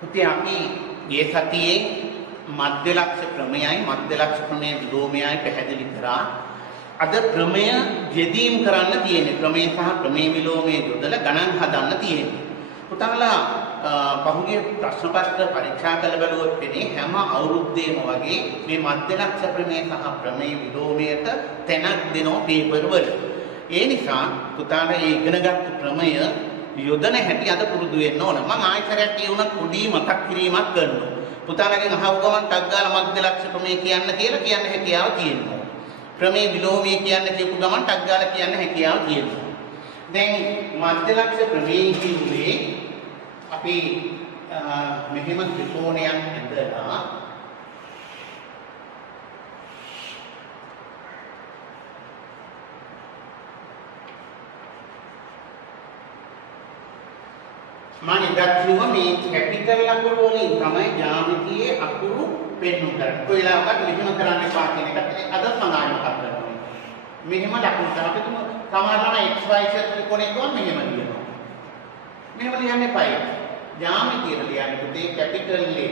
පුතේ අපි මේ සතියේ මධ්‍ය ලක්ෂ ප්‍රමේයයි මධ්‍ය ලක්ෂ ප්‍රමේය විලෝමයයි පැහැදිලි කරා. අද ප්‍රමේය යෙදීම් කරන්න තියෙන්නේ. ප්‍රමේය සහ ප්‍රමේය විලෝමයේ යොදලා ගණන් හදන්න තියෙන්නේ. පුතාලා පහුගිය ප්‍රශ්න පත්‍ර පරීක්ෂා කළ බැලුවොත් වෙන්නේ හැම අවුරුද්දේම වගේ මේ මධ්‍ය ලක්ෂ ප්‍රමේය සහ ප්‍රමේය විලෝමයට තැනක් දෙනවා පේපර් වල. ඒ නිසා පුතාලා මේ ඉගෙනගත්තු ප්‍රමේය යොදන හැටි අද පුරුදු වෙන්න ඕන. මම ආයතරයක් කියුණත් පොඩි මතක් කිරීමක් කරනවා. පුතාලගෙන් අහව ගමන් ටක් ගාලා මධ්‍ය ලක්ෂ ප්‍රමේය කියන්න කියලා කියන්න හැකියාව තියෙනවා. ප්‍රමේය විලෝමයේ කියන්න කියපු ගමන් ටක් ගාලා කියන්න හැකියාව තියෙනවා. දැන් මධ්‍ය ලක්ෂ ප්‍රමේය කියන්නේ අපි මෙහෙම ත්‍රිකෝණයක් ඇඳලා මානි දක්ෂුව මේ කැපිටල් අකුරු වලින් තමයි ජ්‍යාමිතියේ අකුරු පෙන්වු කරන්නේ. කොයිලාවකට මෙහෙම කරන්න එපා කියන එකට අද සමානව කරනවා. මෙහෙම ලකුණු තමයි අපි තුමු සමානම XY ත්‍රිකෝණයක් ගමන් මෙහෙම ලියනවා. මෙහෙම ලියන්න එපා. ජ්‍යාමිතියට ලියන්නේ පුතේ capital A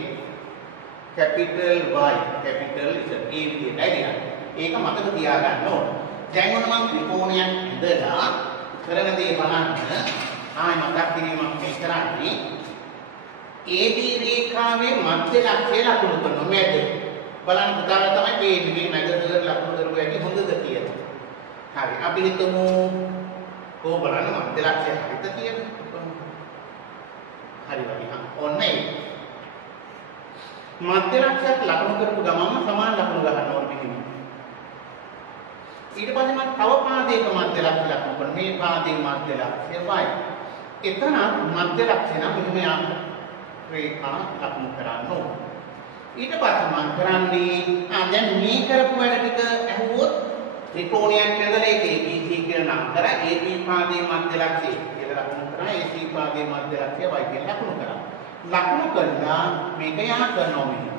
capital Y capital Z ඒ විදිහටයි ලියන්නේ. ඒක මතක තියාගන්න ඕන. දැන් ඔන්න මම ත්‍රිකෝණයක් ඉඳලා කරන දේ බලන්න. ආයි මතක් කිරීමක් මේ කරන්නේ AB රේඛාවේ මධ්‍ය ලක්ෂය ලකුණු කරනවා මේක බලන්න පුතාලා තමයි පේන්නේ මේ මැද දෙක ලකුණු කරපු එකේ හොඳද කියලා. හරි අපි හිතමු කොහොම බලන්න මධ්‍ය ලක්ෂය හරිද කියලා. හරි වගේ ඔන්න ඒක. මධ්‍ය ලක්ෂයක් ලකුණු කරපු ගමන්ම සමාන ලකුණු ගන්න ඕනේ මෙහෙම. ඊට පස්සේ මම තව පාදයක මධ්‍ය ලක්ෂය ලකුණු කරනවා. මේ පාදයේ මධ්‍ය ලක්ෂය y. එතන මධ්‍ය ලක්ෂණ මෙහෙම රේඛා ලකුණු කරන්න ඕන. ඊට පස්සේ මම කරන්නේ දැන් මේ කරපු වැඩ ටික ඇහුවොත් ත්‍රිකෝණයක් ඇඳලා ඒක ABC කියලා නම් කරා AB පාදයේ මධ්‍ය ලක්ෂය කියලා ලකුණු කරා AC පාදයේ මධ්‍ය ලක්ෂය y කියලා ලකුණු කරා. ලකුණු කළා මේක යා කරනවා මෙහෙම.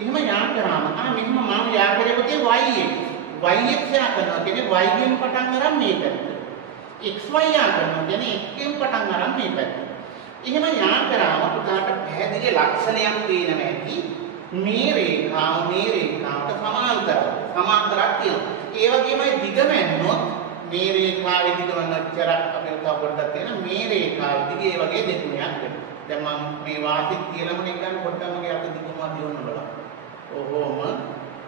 එහෙම යා කරාම මෙහෙම මම යා කරේ පුතේ y x යා කරනවා කියන්නේ y ගෙන් පටන් ගන්න මේකට. XY යා කරනවා කියන්නේ එකෙන් පටන් ගන්න මේ පැත්ත. එහෙම යා කරාම පුතාට පැහැදිලි ලක්ෂණයක් පේනවා ඇති. මේ රේඛාවට සමාන්තරක් තියෙනවා. ඒ වගේමයි දිගමැන්නොත් මේ රේඛාවේ දිගමැන්නොච්චරක් අපේ උදා පොඩ්ඩක් තියෙන මේ රේඛාවේ දිග ඒ වගේ දෙතුනක් වෙනවා. දැන් මම මේ වාසිත් කියලාම නේ ගන්න පොඩ්ඩක් මගේ අත දිගම දියවන්න බලන්න.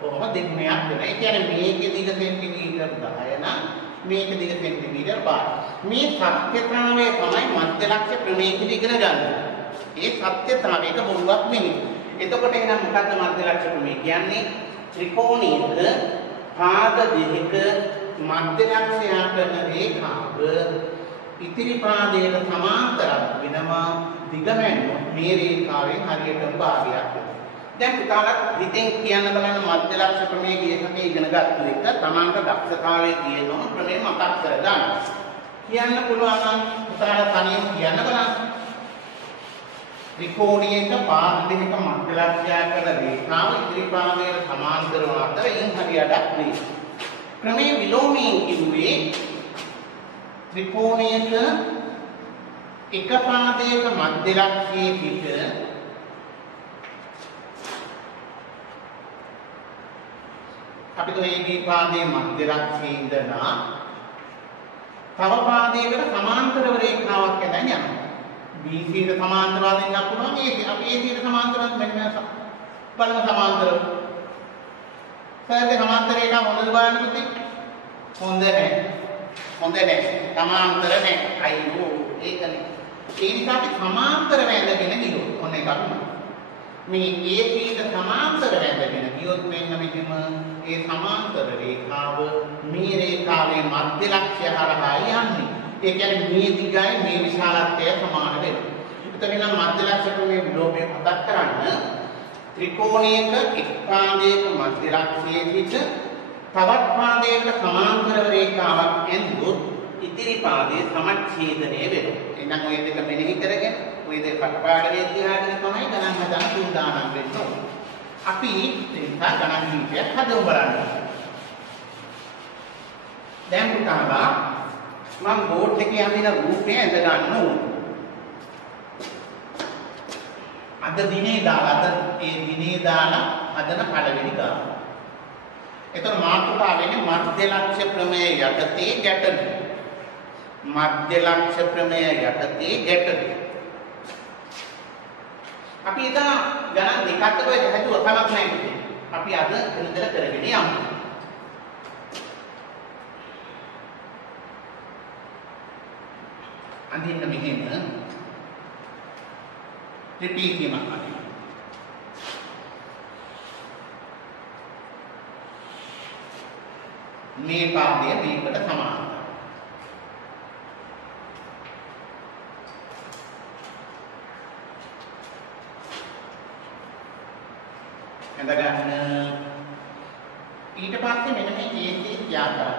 ඔහොම දෙතුනක් වෙනවා. ඒ කියන්නේ මේකේ දිග සෙන්ටිමීටර් 10 නම් මේක දිග සෙන්ටිමීටර් 5. මේ සත්‍යතාවය තමයි මධ්‍ය ලක්ෂ ප්‍රමේයකින් ඉගෙන ගන්න. ඒ සත්‍යතාවයක බොරුවක් නෙමෙයි. එතකොට එහෙනම් මොකද්ද මධ්‍ය ලක්ෂ ප්‍රමේය කියන්නේ? ත්‍රිකෝණයක පාද දෙකක මධ්‍ය ලක්ෂය කරන රේඛාව ඉතිරි පාදයට සමාන්තරව වෙනවා දිගමැන්නොත් මේ රේඛාවෙන් හරියටම භාගයක් වෙනවා. දැන් පුතාලා හිතෙන් කියන්න බලන්න මධ්‍ය ලක්ෂ ප්‍රමේය ගියසකේ ඉගෙන ගන්න එක තමන්ට දක්ෂතාවයේ තියෙනම ප්‍රමේය මතක් කරගන්න. කියන්න පුළුවන් නම් පුතාලා තනියම කියන්න බලන්න. ත්‍රිකෝණයක පාද දෙකක මධ්‍ය ලක්ෂය කරන රේඛාව ඉදිරි පාදයට සමාන්තරව අතර ඉන් හරියටක් නේ. ප්‍රමේය විලෝමයෙන් කිව්වේ ත්‍රිකෝණයක එක පාදයක මධ්‍ය ලක්ෂයේ පිට අපි તો AB පාදයේ මධ්‍ය ලක්ෂයේ ඉඳලා තව පාදයකට සමාන්තරව රේඛාවක් ඇදන් යනවා. BC ට සමාන්තරව දෙන්නක් පුළුවන්. AC අපි AC ට සමාන්තරව මෙන්න බලමු සමාන්තරව. සෑහෙන සමාන්තර රේඛා හොඳද බලන්න පුතේ? හොඳ නැහැ. සමාන්තර නැහැ. අයියෝ ඒකනේ. ඒ නිසා අපි සමාන්තර වැඳගෙන ගියොත් ඔන්න එකක් මේ AC ට සමාන්තර වැඳගෙන ගියොත් මෙන්න මෙහෙම ඒ සමාන්තර රේඛාව මේ රේඛාවේ මධ්‍ය ලක්ෂය හරහා යන්නේ. ඒ කියන්නේ මේ දිගයි මේ විශාලත්වය සමාන වෙනවා. එතකොට මධ්‍ය ලක්ෂ ප්‍රමේය විලෝමය මතක් කරන්න ත්‍රිකෝණයක එක් පාදයක මධ්‍ය ලක්ෂයේ සිට තවත් පාදයකට සමාන්තර රේඛාවක් ඇඳුවොත් ඉතිරි පාදයේ සමච්ඡේදනය වෙනවා. එහෙනම් ඔය දෙක මෙනෙහි කරගෙන ඔය දෙක පටපාඩලේ තියාගෙන තමයි ගණන් හදන්න සූදානම් වෙන්න ඕනේ. අපි ඒක ගණන් කීපයක් හදමු බලන්න. දැන් පුතාලා මම බෝඩ් එකේ අඳින රූපය ඇඳ ගන්න ඕනේ. අද දිනේ දාලා අද ඒ දිනේ දාලා හදන පළවෙනි ගාන. එතකොට මාතෘකාව වෙන්නේ මධ්‍ය ලක්ෂ්‍ය ප්‍රමේය යටතේ ගැටලු. මධ්‍ය ලක්ෂ්‍ය ප්‍රමේය යටතේ ගැටලු. අපි එදා ගණන් දෙකක් ඔය හැදුවා කමක් නැහැ කිව්වේ. අපි අද ඉඳලා කරගෙන යමු. අඳින්න මෙහෙම රිපීට් එකක් අදින්න. මේ පාදය මේකට සමානයි. එඳ ගන්න ඊට පස්සේ මෙන්න මේ AC යා කරා.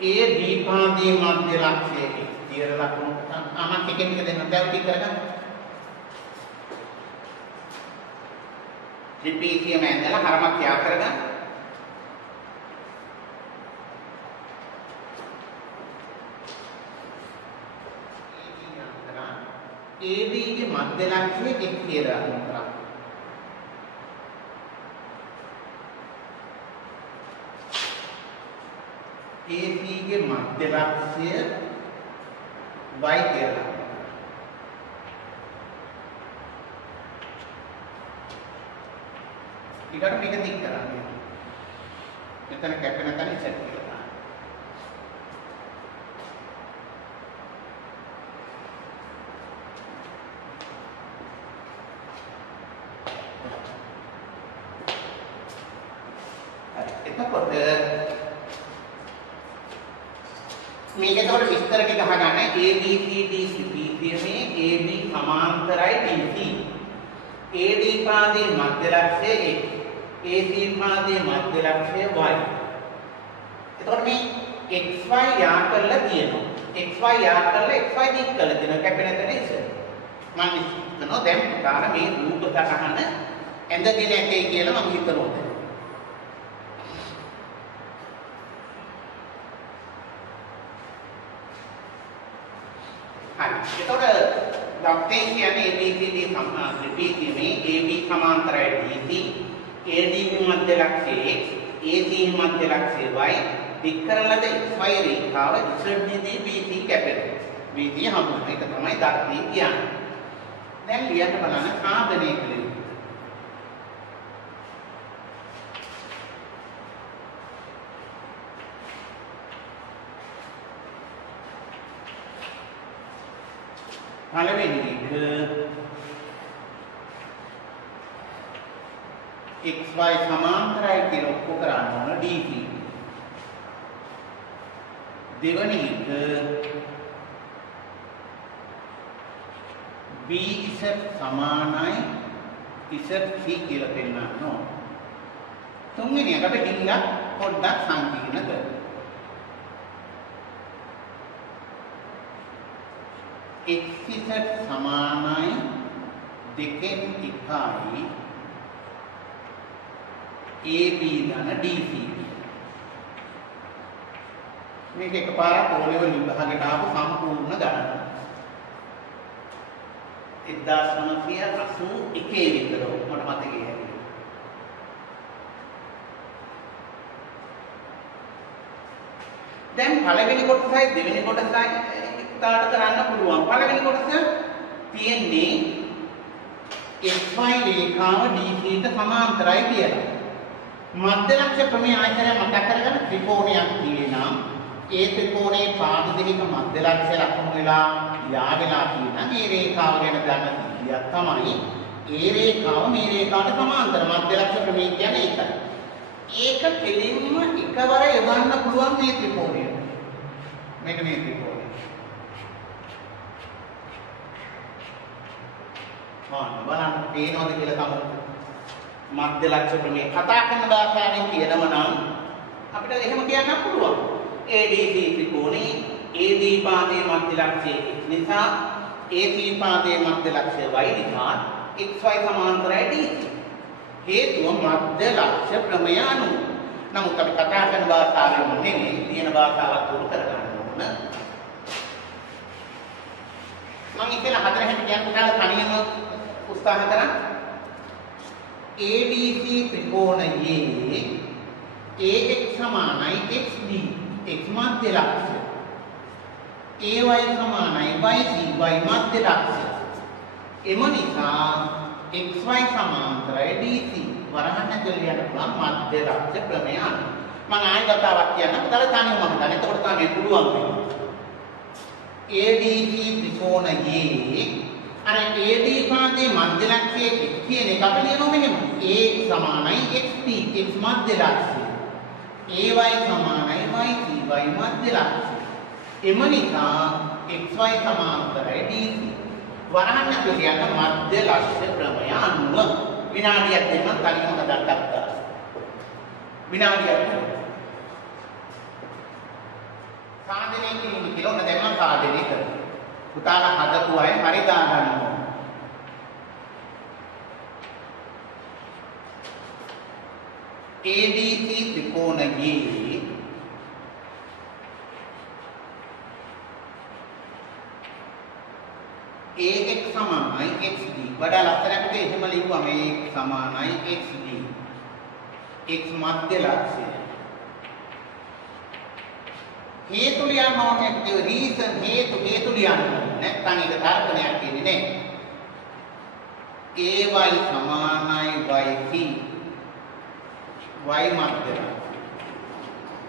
ඒ දීපාදී මධ්‍ය ලක්ෂ්‍යයේ තියර ලකුණු අමක් එකෙන් එක දෙන්න දැන් ටික කරගන්න. ත්‍රිපීඨියම ඇඳලා හරමක් යා කරගන්න. AD ගේ මධ්‍ය ලක්ෂ්‍යයේ එක් කියලා කරා. AC ගේ මධ්‍ය ලක්ෂ්‍ය y කියලා. ඊකට මේක දික් කරන්නේ. මෙතන කැපෙන තැන ඉස්සෙල් කියලා. එතකොට මේක එතකොට විස්තර ටික අහගන්න ABCD ත්‍රිපිටකයේ AB සමාන්තරයි DC AD පාදයේ මධ්‍ය ලක්ෂ්‍යය X AC පාදයේ මධ්‍ය ලක්ෂ්‍යය Y. එතකොට මේ XY යා කරලා තියෙනවා. XY යා කරලා XY දික් කරලා තියෙනවා කැපෙන තැන ඉස්සර. මම හිතනවා දැන් පුතාල මේ රූප සටහන ඇඳගෙන ඇතේ කියලා මම හිතනවා. එතකොට දක්ෂින් කියන්නේ ABCD ත්‍රිපිටකයේ AB සමාන්තරයි DC AD මධ්‍ය ලක්ෂ්‍යයේ AC මධ්‍ය ලක්ෂ්‍යය Y දික් කරන ලද XY රේඛාව ZD BC කැපෙනවා. BC හමුන එක තමයි දක්ෂින් කියන්නේ. දැන් ලියන්න බලන්න සාධනය කලේ. පළවෙනි එක XY සමාන්තරයි කියලා ඔප්පු කරන්න ඕන DC. දෙවැනි එක BZ සමානයි ZC කියලා පෙන්නන්න ඕන. තුන්වෙනි එකට ඩිංගක් පොඩ්ඩක් සංකීර්ණ කරමු. XZ සමානයි දෙකෙන් එකයි AB ධන DC. මේක එකපාරක් O level විභාගයට ආපු සම්පූර්ණ ගණන. 1981 විතර මට මතකයි හැටියට. දැන් පළවෙනි කොටසයි දෙවෙනි කොටසයි තාට කරන්න පුළුවන්. පළවෙනි කොටස තියෙන්නේ XY රේඛාව DC ට සමාන්තරයි කියලා. මධ්‍ය ලක්ෂ්‍ය ප්‍රමේය ආයතනය මතක් කරගන්න ත්‍රිකෝණයක් තියෙනවා. ඒ ත්‍රිකෝණයේ පාද දෙකක මධ්‍ය ලක්ෂ්‍ය ලකුණු වෙලා යා වෙලා තියෙනවා. මේ රේඛාව ගැන දන්න සිද්ධියක් තමයි ඒ රේඛාව මේ රේඛාවට සමාන්තර මධ්‍ය ලක්ෂ්‍ය ප්‍රමේය කියන්නේ ඒකයි. ඒක දෙලින්ම එකවර යවන්න පුළුවන් මේ ත්‍රිකෝණය. මේක මේ ත්‍රිකෝණය. බලන්න පේනවද කියලා තමයි මධ්‍ය ලක්ෂ්‍ය ප්‍රමේය කතා කරන භාෂාවෙන් කියනම නම් අපිට එහෙම කියන්න පුළුවන්. ADC ත්‍රිකෝණේ AD පාදයේ මධ්‍ය ලක්ෂ්‍යය නිසා AC පාදයේ මධ්‍ය ලක්ෂ්‍යය Y නිසා XY සමාන්තරයි DC. හේතුව මධ්‍ය ලක්ෂ්‍ය ප්‍රමේය අනුව. නමුත් අපි කතා කරන භාෂාවෙන් නෙමෙයි තියෙන භාෂාවක් උරු කර ගන්න ඕන. මම කියන්න තනියම උත්සාහ කරන්න. ADC ත්‍රිකෝණයේ AX සමානයි XD X මධ්‍ය ලක්ෂ්‍ය. AY සමානයි YC Y මධ්‍ය ලක්ෂ්‍ය. එම නිසා XY සමාන්තරයි DC වරහන් ඇතුළේ යන මධ්‍ය ලක්ෂ්‍ය ක්‍රමය අනුව. මම ආයෙ කතාවක් කියන්නම්කෝ. ඊට තනියම මම ගන්න. එතකොට තමයි පුළුවන් වෙන්නේ. ADC ත්‍රිකෝණයේ අර AD පාදයේ මධ්‍ය ලක්ෂ්‍යයේ x කියන එක අපි ලියනවා මෙහෙම. AX සමානයි XT X මධ්‍ය ලක්ෂ්‍යය. AY සමානයි YT Y මධ්‍ය ලක්ෂ්‍යය. එම නිසා XY සමාන්තරයි DC වරහන් ඇතුළේ යන මධ්‍ය ලක්ෂ්‍ය ක්‍රමය අනුව විනාඩියක් දෙන්න කලින්ම හදන්නත් ගන්නවා. විනාඩියක් සාධනය කිරීම කියලා ඔන්න දැන් මම සාධනය කරනවා. පුතාලා හදපු අය හරි දාගන්න ඕන. ADC ත්‍රිකෝණයේ AX සමානයි XD. වඩා ලස්සනකට එහෙම ලිව්වම AX සමානයි XD. X මධ්‍ය ලක්ෂ්‍යය. හේතු ලියන්න ඕනේ ඒ රීසන් හේතු ලියන්න නැත්නම් ඒක තර්කණයක් කියන්නේ නැහැ. AY සමානයි YT Y මධ්‍ය ලක්ෂ්‍යය.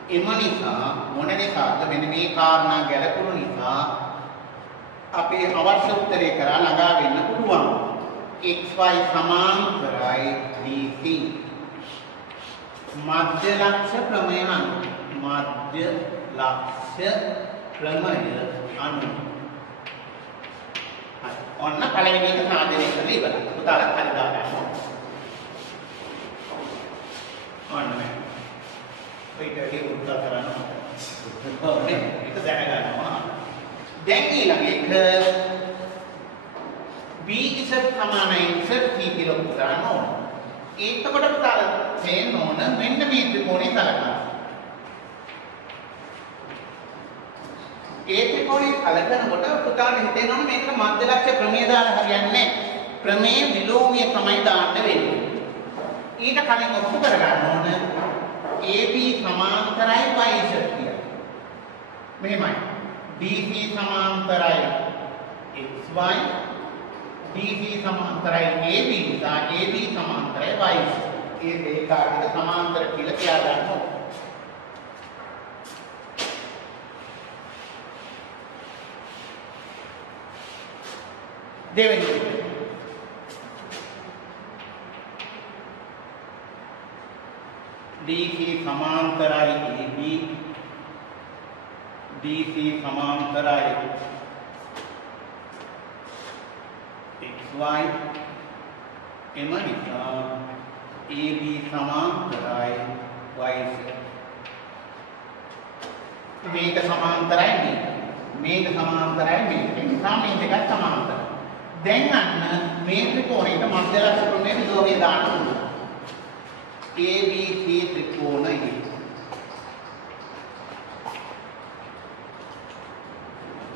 එම නිසා මොන නිසාද මෙන්න මේ කාරණා ගැලපුණු නිසා අපේ අවශ්‍ය උත්තරේ කරා ළඟා වෙන්න පුළුවන්. XY සමාන්තරයි DC මධ්‍ය ලක්ෂ්‍ය ක්‍රමය අනුව මධ්‍ය ලක්ෂ්‍ය ක්‍රමය අනුව ඔන්න පළවෙනි එක සාධනය කරලා ඉවරයි. පුතාලා හරි දාගන්න. ඔන්න මේ ඔයිටගේ උත්තර කරනවා. ඔව් නේ ඒක දැනගන්නවා. දැන් ඊළඟ එක BZ සමානයි ZT කියලා උත්තර කරනවා. එතකොට පුතාලා තේන්න ඕන මෙන්න මේ ත්‍රිකෝණය කලකනවා. ඒ ත්‍රිකෝණය කලකනකොට පුතාලා හිතෙනවා මේක මධ්‍ය ලක්ෂ්‍ය ප්‍රමේය දාලා හරියන්නේ නැහැ. ප්‍රමේය විලෝමීය තමයි දාන්න වෙන්නේ. ඊට කලින් ඔප්පු කරගන්න ඕන AB සමාන්තරයි YZ කියලා. මෙහෙමයි. DC සමාන්තරයි XY DC සමාන්තරයි AB නිසා AB සමාන්තරයි YZ. ඒ රේඛාටික සමාන්තර කියලා කියා ගන්න ඕන. දෙවෙනි DC සමාන්තරයි AB DC සමාන්තරයි XY එම නිසා AB සමාන්තරයි YZ. මේක සමාන්තරයි මේක සමාන්තරයි මේක. ඒ නිසා මේ දෙක සමාන්තරයි. දැන් අන්න මේ ත්‍රිකෝණයට මධ්‍ය ලක්ෂ්‍ය ක්‍රමයේ විලෝමය දාන්න පුළුවන්. ABC ත්‍රිකෝණයේ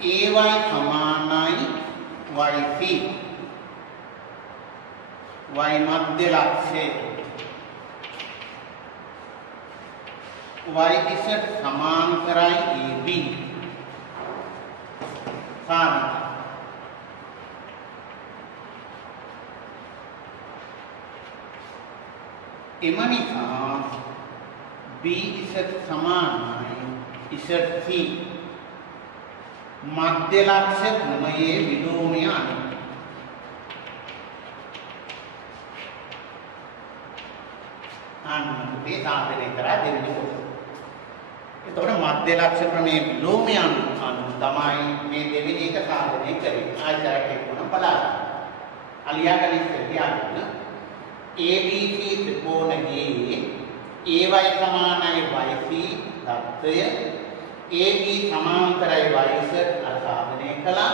AY සමානයි YC Y මධ්‍ය ලක්ෂ්‍යය YZ සමාන්තරයි AB සාධක. එම නිසා BZ සමානයි ZC මධ්‍ය ලක්ෂ්‍ය ක්‍රමයේ විලෝමය අනුව මේ සාධනය කරා දෙවෙනි කොට. එතකොට මධ්‍ය ලක්ෂ්‍ය ක්‍රමයේ විලෝමය අනුව තමයි මේ දෙවෙනි එක සාධනය කරේ. ආයතනයක් එක්කම බලන්න. අලියාගලින් කියන්න ABC ත්‍රිකෝණයේ AY සමානයි YC தත්ත්වය AB සමාන්තරයි YZ අසාධනය කළා.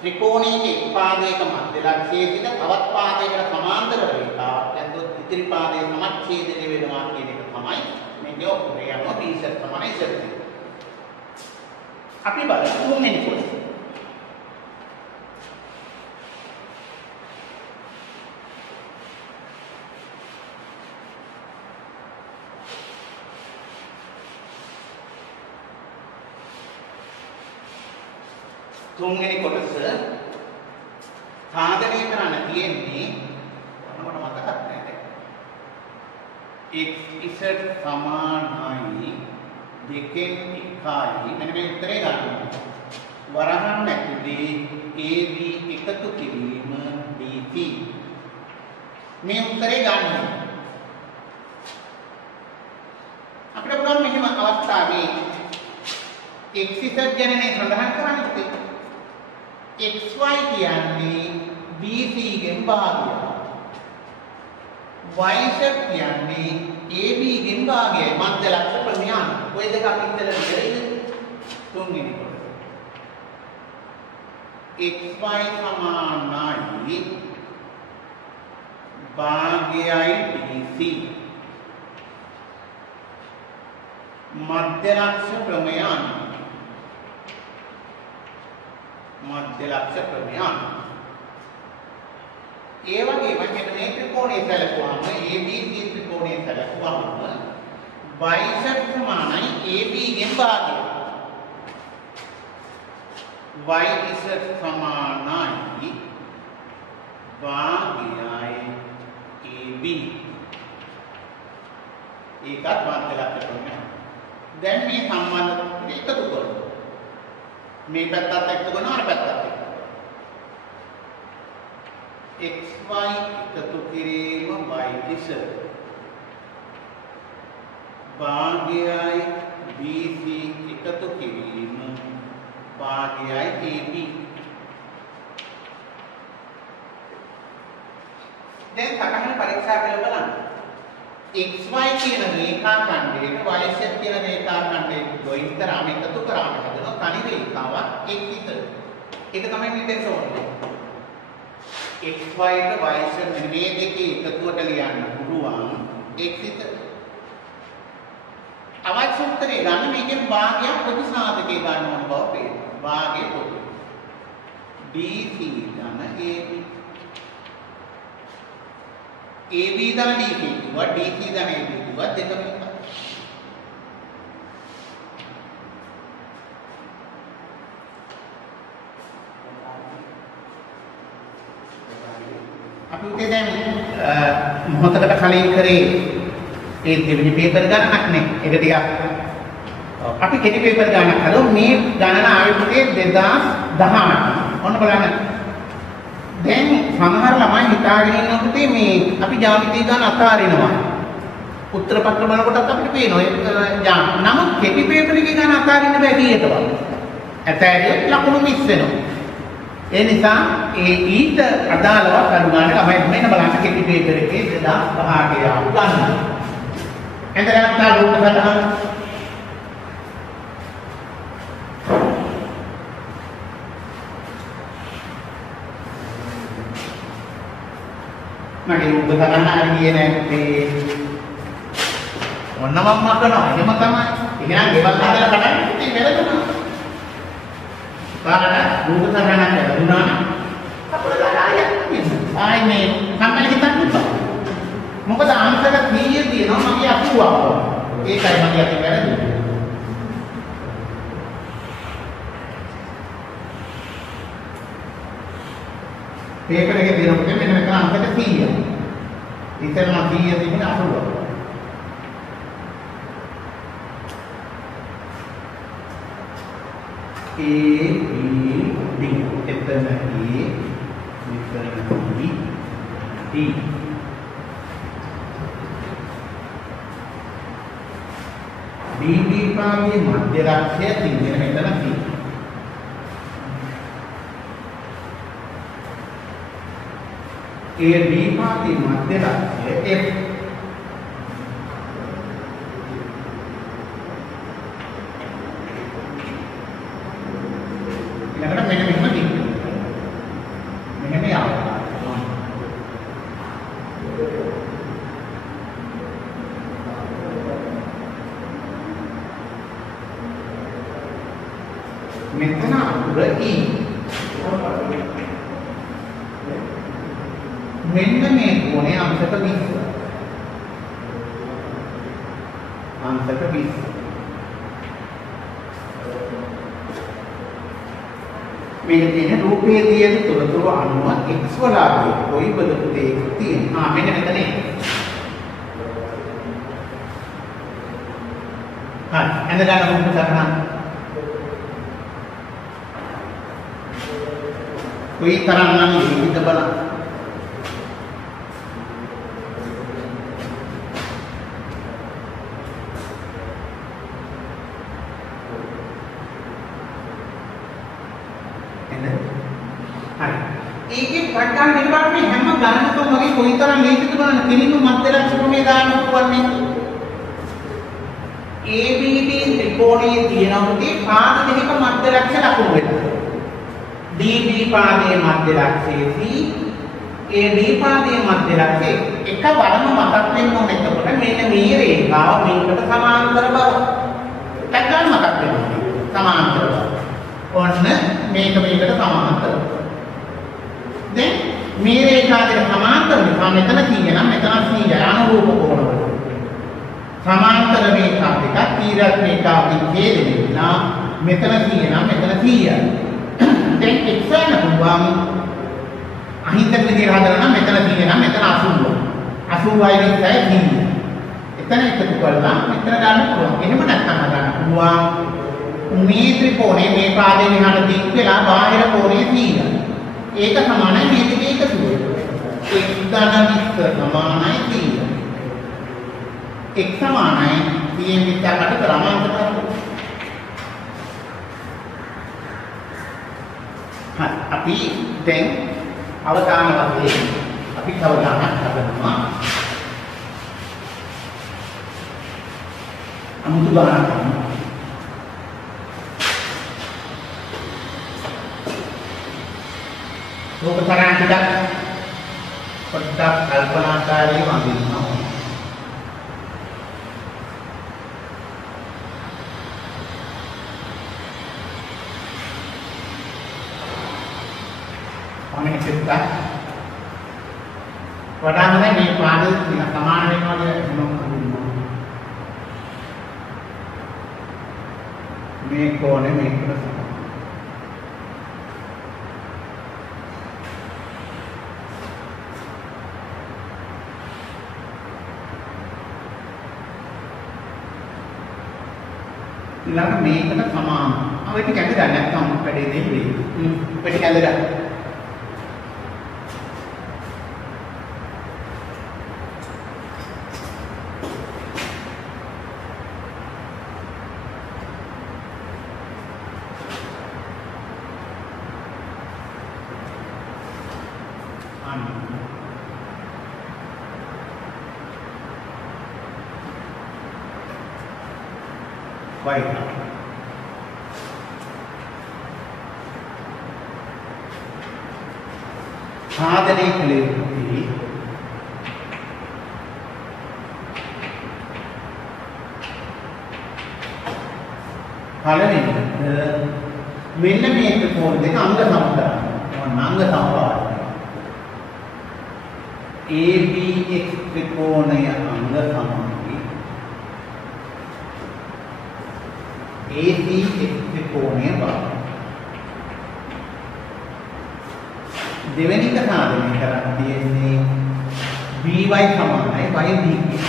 ත්‍රිකෝණයේ එක් පාදයක මධ්‍ය ලක්ෂ්‍යයේ සිට තවත් පාදයකට සමාන්තර රේඛාවක් ඇද්දොත් ඉතිරි පාදයේ සමච්ඡේදනය වෙනවා කියන එක තමයි මේ ඔක්කොම යනවා BZ සමානයි ZT. අපි බලමු තුන්වෙනි කොට. තුන්වෙනි කොටස සාධනය කරන්න තියෙන්නේ මට මතකත් නැහැ. x සමානයි දෙකෙන් එකයි. මෙන්න මේ උත්තරේ ගන්න. වරහන් ඇතුලේ AB එකතු කිරීම BC. මේ උත්තරේ ගන්න. අපිට පුළුවන් මෙහෙම අවස්ථාවේ xz ජනනය සඳහන් කරන්න පුතේ. xy කියන්නේ BC ගෙන් භාගය. yz කියන්නේ AB ගෙන් භාගයයි. මධ්‍ය ලක්ෂ ප්‍රමේයන. ඔය දෙක අපි ඉතල ඉගෙන තුන්වෙනි කොටස. xy සමානයි භාගයයි BC. මධ්‍ය ලක්ෂ ප්‍රමේයන. මධ්‍ය ලක්ෂ ප්‍රමේයන. ඒ වගේම මෙන්න මේ ත්‍රිකෝණය සැලකුවාම ABC ත්‍රිකෝණය සැලකුවාම yz සමානයි AB ගෙන් භාගය. yz සමානයි භාගයයි AB. ඒකත් මධ්‍ය ලක්ෂ ප්‍රමේයන. දැන් මේ සම්බන්ධ එකතු කරමු. මේ පැත්තත් එකතු කරනවා අර පැත්තත් එකතු. xy එකතු කිරීම yz භාගයයි bc එකතු කිරීම භාගයයි ab. දැන් සටහන පරීක්ෂා කරලා බලන්න. xy කියන රේඛාඛණ්ඩයට yz කියන රේඛාඛණ්ඩයට join කරාම එකතු කරාම හදන තනි රේඛාවක් x විතර. ඒක තමයි මෙතෙන් ඕනේ. xy ට yz මේ දෙකේ එකතුවට ලියන්න පුළුවන් x විතර. අවශ්‍ය උත්තරේ ගන්න මේකෙන් භාගයක් පොදු සාධකේ ගන්න ඕන බව පේනවා. භාගයේ පොදු. bc ගන්න ab. AB දන DC කිව්වා DC දන AB කිව්වා දෙකම එකයි. අපි උදේ දැන් මොහොතකට කලින් කරේ ඒ දෙවෙනි පේපර් ගණනක් නේ. ඒක ටිකක් අපි කෙටි පේපර් ගණනක් හදමු. මේ ගණන ආවේ පුතේ 2018. ඔන්න බලන්න. දැන් සමහර ළමයි හිතාගෙන ඉන්න පුතේ මේ අපි ජ්‍යාමිතිය ගන්න අතාරිනවා. උත්තර පත්‍ර බලනකොටත් අපිට පේනවා නමුත් කෙටි පේපර් එකේ ගන්න අතාරින්න බෑ කීයටවත්. ඇතැරියොත් ලකුණු මිස් වෙනවා. ඒ නිසා ඒ ඊට අදාළව කරුණාට ළමයි මෙන්න බලන්න කෙටි පේපර් එකේ 2018 ආපු ගන්න. එතනත් රූප සටහන මගේ රූප සටහන හරියේ නැත්තේ ඔන්න මම කරනවා එහෙම තමයි. ඉතින් ගෙවල් හදලා කඩන්න ඉතින් වැරදුනා. බලන්න රූප සටහනක් වැරදුනා නම් අපිට ආයේ මේ කම්මැලි හිතන්න එපා. මොකද අංශක 100 තියෙනවා මගේ අකුවක්. ඒකයි මගේ අත වැරදුනේ. පේපර් එකේ තියෙනවා මෙන්න මෙතන අංකක 100. ඉතින් 100 තිබුණේ අකුවක්. A B D එතන A මෙතන B D BB පාගේ මධ්‍ය ලක්ෂය තියෙන මෙතන C. AB පාගේ මධ්‍ය ලක්ෂය F. ඊළඟට මෙන්න මෙහෙම තියෙනවා. මෙහෙම යනවා. මෙතන අකුර E. මෙන්න මේ කෝණය අංශක 20. අංශක 20. මේක තියෙන රූපයේ තියෙන තොරතුරු අනුව x වලාගේ කොයි බඳු දෙයක් තියෙනවා. මෙන්න මෙතන. හරි. එන්න ගන්න රූප සටහන. කොයි තරම් නම් විවිධ බලන්න. ඒකේ ප්‍රඥා නිර්වාණය හැම ගණනකම වගේ කොයිතරම් මේකද බලන්න පිළිම මධ්‍ය ලක්ෂණය දාන්න පුළුවන් නේ. ABD ත්‍රිකෝණයේ තියෙනකොට පාද දෙකක මධ්‍ය ලක්ෂ ලකුණු වෙනවා. DB පාදයේ මධ්‍ය ලක්ෂයේදී AB පාදයේ මධ්‍ය ලක්ෂයේ එකවරම මතක් වෙන්න ඕනේ. එතකොට මෙන්න මේ රේඛාව මේකට සමාන්තර බව. එකගන්න මතක් වෙනවා. සමාන්තර බව. ඔන්න මේක මේකට සමාන්තර. දැන් මේ රේඛාවට සමාන්තර නිසා මෙතන තියෙනවා මෙතන 100 අනුරූප කෝණවල. සමාන්තර රේඛා දෙකක් තීරක රේඛාවකින් ඡේදෙන්නා මෙතන තියෙනවා මෙතන 100යි. දැන් x වෙන පුළුවන් අහිංසක විදිහට හදලා නම් මෙතන තියෙනවා මෙතන 80. 80යි 20යි 100. එතන එකතු කරලා මෙතන ගන්න පුළුවන්. එහෙම නැත්නම් හදන්න පුළුවන් මේ ත්‍රිකෝණය මේ පාදේ මෙහාට දික් වෙලා බාහිර කෝණය 100. ඒක සමානයි මේ දෙකේ එකතුව. x ධන 20 සමානයි 100. x සමානයි 100 විතරකට ක්‍රමාන්ත කරමු. හරි අපි දැන් අවධාන වශයෙන් අපි කවදාවත් හදනවා. අමුතු ගණන් කරනවා. රූප තරංග ටිකක් පොඩ්ඩක් කල්පනාකාරීව අඳිනවා. අනේ චිත්ත වඩා හොඳයි මේ පාඩේ තියෙන සමාන වෙනවා කියලා අඳිනවා. මේ කෝණය මේකට සමාන. ඊළඟ මේකට සමාන. අපිට කැඳ ගන්න නැත්නම් වැඩේ දෙන්නේ. අපිට කැඳ ගන්න. Baik. සාධනය කළ යුතුයි. පළවෙනි මෙන්න මේ ත්‍රිකෝණ දෙක අංග සම කරනවා. අංග සමපාතයි. ABX ත්‍රිකෝණය අංග සමයි. ACX ත්‍රිකෝණය බව. දෙවෙනි එක සාධනය කරන්න තියෙන්නේ BY සමානයි YDK.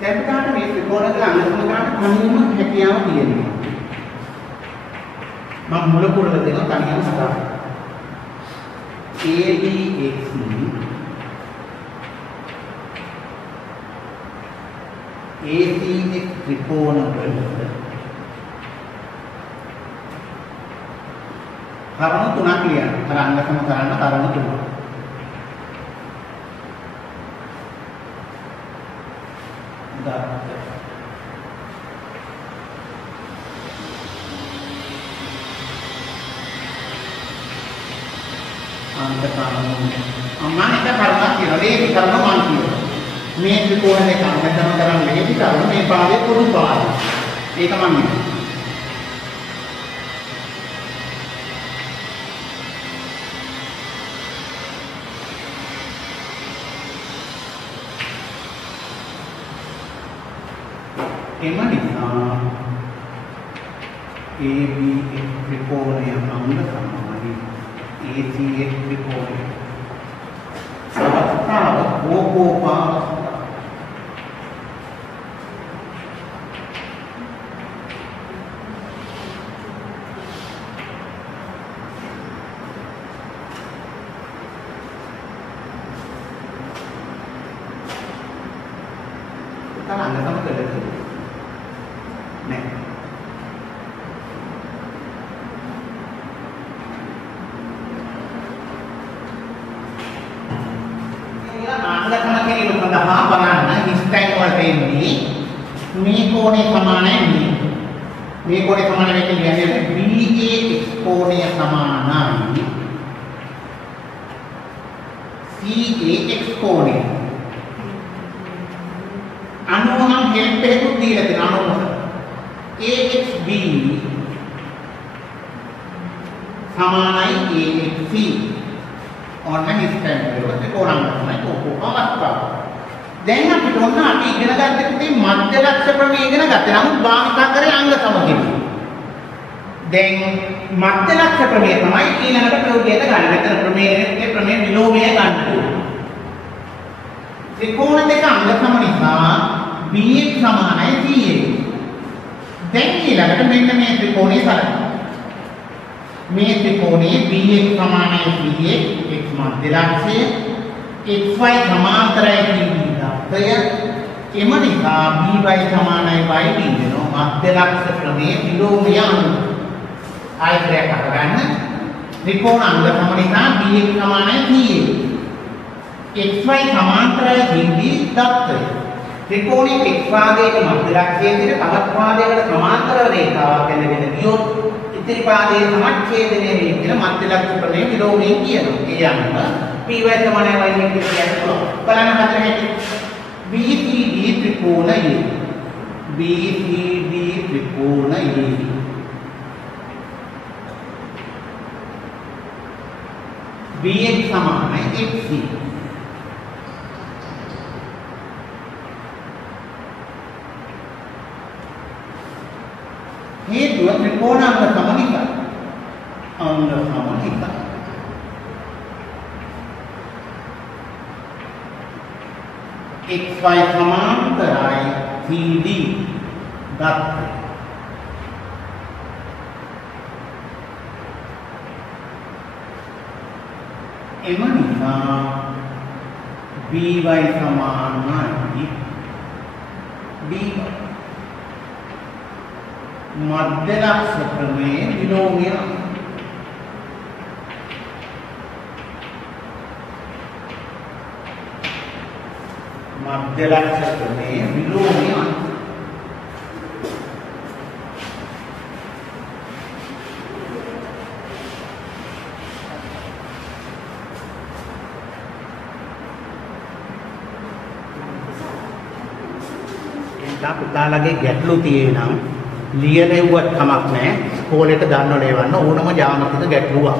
දැන් ගන්න මේ ත්‍රිකෝණ දෙක අනුකූල ගන්න තනියම හැකියාව තියෙනවා. මම මුල පුරල දෙනවා තනියම සටහන. ABX ACX ත්‍රිකෝණ වල කරුණු තුනක් ලියන්න. තරංගකම කරන්න කරුණු තුනක්. අම්මා එක කරුණක් කියනවා. මේ කරුණ මම කියනවා. මේ ත්‍රිකෝණ දෙක අමතන කරන් මෙහෙදි කරුණ මේ පාදේ පොදු පාදය. ඒක මම එම නිසා ABX ත්‍රිකෝණය අංග සමානයි ACX ත්‍රිකෝණය අවස්ථාව ඕකෝපාවස්ථාව අංග සමතලද නෑ අංග සම කිරීම සඳහා බලන්න හිස්ටයින් වලට එන්නේ මේ කෝණය සමානයි මේ කෝණය සමාන වෙන්නේ කියන්නේ BAX කෝණය සමානයි CAX කෝණය අනුව නම් හෙල්ප් එකකුත් දීලා තියෙනවා අනුව AXB සමානයි AXC ඔන්න හිස්ටයින් වලට ත්‍රිකෝණාංග තමයි ඕකෝපාවස්ථාව. දැන් අපිට ඔන්න අපි ඉගෙන ගන්න තිබුණේ මධ්‍ය ලක්ෂ ප්‍රමේය ඉගෙන ගත්තා. නමුත් භාවිතා කරේ අංග සමකිරීම. දැන් මධ්‍ය ලක්ෂ ප්‍රමේය තමයි ඊළඟට ප්‍රයෝගයට ගන්න. මෙතන ප්‍රමේයයේ ප්‍රමේය විලෝමය ගන්න ඕනේ. ත්‍රිකෝණ දෙක අංග සම නිසා BX සමානයි CA. දැන් ඊළඟට මෙන්න මේ ත්‍රිකෝණය සලකන්න. මේ ත්‍රිකෝණයේ BX සමානයි CA x මධ්‍ය ලක්ෂය xy සමාන්තරයි කියන එම නිසා by සමානයි yb වෙනවා මධ්‍ය ලක්ෂ ක්‍රමයේ විලෝමය අනුව. ආයතනයක් අරගන්න ත්‍රිකෝණ අංග සම නිසා BX සමානයි CA xy සමාන්තරයි බිඳී දත්තය. ත්‍රිකෝණයේ එක් පාදයක මධ්‍ය ලක්ෂයේ තියෙන තවත් පාදයකට සමාන්තර රේඛාවක් එළගෙන ගියොත් ඉතිරි පාදයේ සමච්ඡේදනය වේ කියලා මධ්‍ය ලක්ෂ ප්‍රමේය විලෝමයෙන් කියනවා. ඒ අනුව py සමානයි y කියලා කියනවා. බලන්න හතරෙන් BCD ත්‍රිකෝණය BCD ත්‍රිකෝණය BX සමානයි XC. හේතුව ත්‍රිකෝණාංග සම නිසා. අංග සම නිසා. xy සමාන්තරයි CD දත්ත. එම නිසා by සමානයි by මධ්‍ය ලක්ෂ ක්‍රමයේ විලෝමය මධ්‍ය ලක්ෂ ක්‍රමයේ විලෝමය පුතාලගේ ගැටලු තියෙනවා ලියනෙව්වත් කමක් නැහැ ඉස්කෝලේට දන්නව ලේවන්න ඕනම ජ්‍යාමිතික ගැටලුවක්.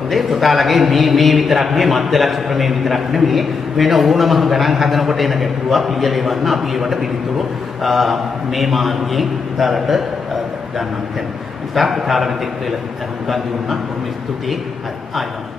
හොඳේ පුතාලගේ මේ විතරක් නෙමෙයි මධ්‍ය ලක්ෂ ප්‍රමේය විතරක් නෙමෙයි වෙන ඕනම ගණන් හදනකොට එන ගැටලුවක් ලියලේවන්න අපි ඒවට පිළිතුරු මේ මාර්ගයෙන් පුතාලට ගන්නවා. දැන් පුතාලා මෙතෙක් වෙලා හුඟක් දුන්නා. බොහොම ස්තුතියි. ආයෙත්